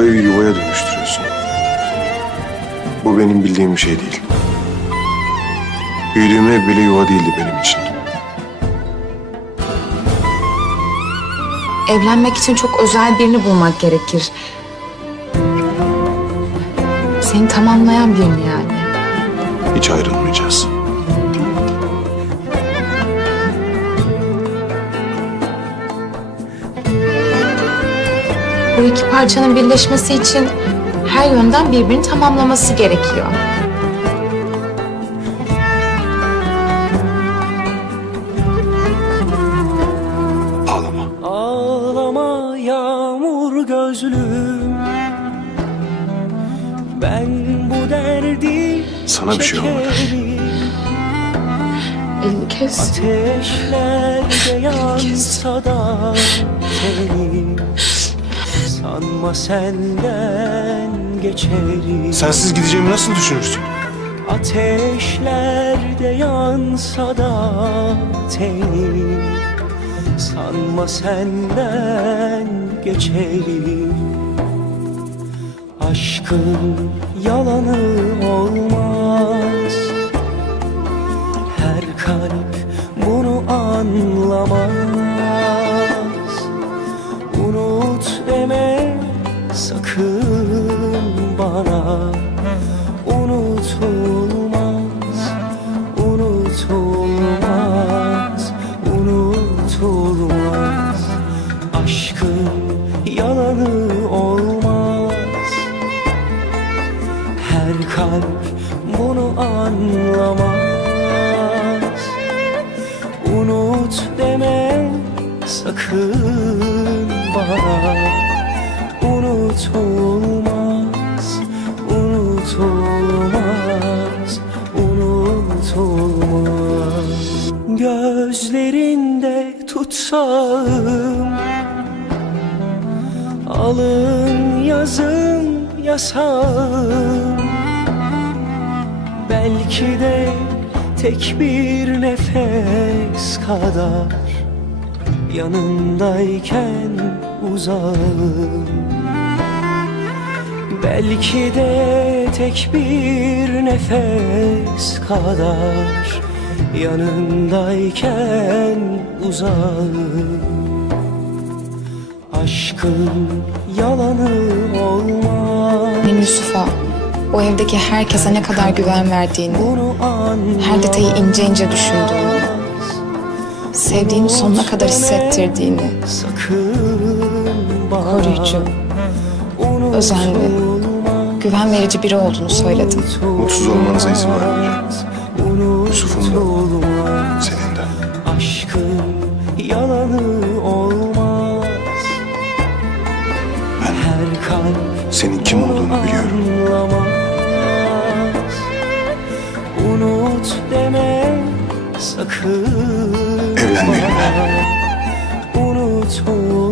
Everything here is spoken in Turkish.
Bu evi yuvaya dönüştürüyorsun. Bu benim bildiğim bir şey değil. Büyüdüğüm ev bile yuva değildi benim için. Evlenmek için çok özel birini bulmak gerekir. Seni tamamlayan birini yani. Hiç ayrılmayacağız. Bu iki parçanın birleşmesi için her yönden birbirini tamamlaması gerekiyor. Ağlama. Ağlama yağmur gözlüm Ben bu derdi Sana bir şey olmadı. Elini kes. Ateşlerde yansa da tenim Sanma senden geçerim Sensiz gideceğimi nasıl düşünürsün? Ateşlerde yansa da tenim Sanma senden geçerim Aşkın yalanı olmaz. Her kalp bunu anlamaz sakın bana Unutulmaz, unutulmaz, unutulmaz. Aşkın yalanı olmaz. Her kalp bunu anlamaz. Unut deme sakın bana Unutulmaz, unutulmaz, unutulmaz Gözlerinde tutsam Alın yazım yasam Belki de tek bir nefes kadar Yanındayken uzağım Belki de tek bir nefes kadar Yanındayken uzağım. Aşkın yalanı olmaz. Benim Yusuf'a, o evdeki herkese ne kadar güven verdiğini, her detayı ince ince düşündüğünü, sevdiğini sonuna kadar hissettirdiğini, koruyucu, özenli, güven verici biri olduğunu söyledim. Mutsuz olmanıza izin vermeyeceğim. Yusuf'un da, senin de. Aşkın yalanı olmaz. Ben senin kim olduğunu biliyorum. Unut deme sakın. Evlenmeyelim. Unutma.